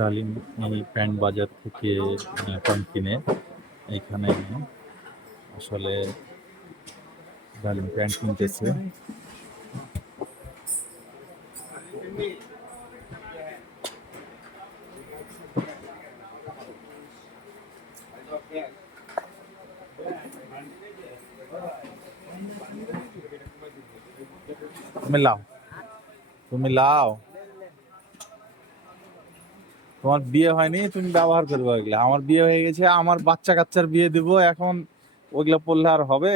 ডালিম এই প্যান্ট বাজার থেকে প্যান্ট কিনে এখানে আসলে ডালিম প্যান্ট কিনতেছে। তুমি লাও, তুমি লাও, তোমার বিয়ে হয়নি, তুমি ব্যবহার করবে ওইগুলা। আমার বিয়ে হয়ে গেছে, আমার বাচ্চা কাচ্চার বিয়ে দিব, এখন ওইগুলা পড়লে আর হবে?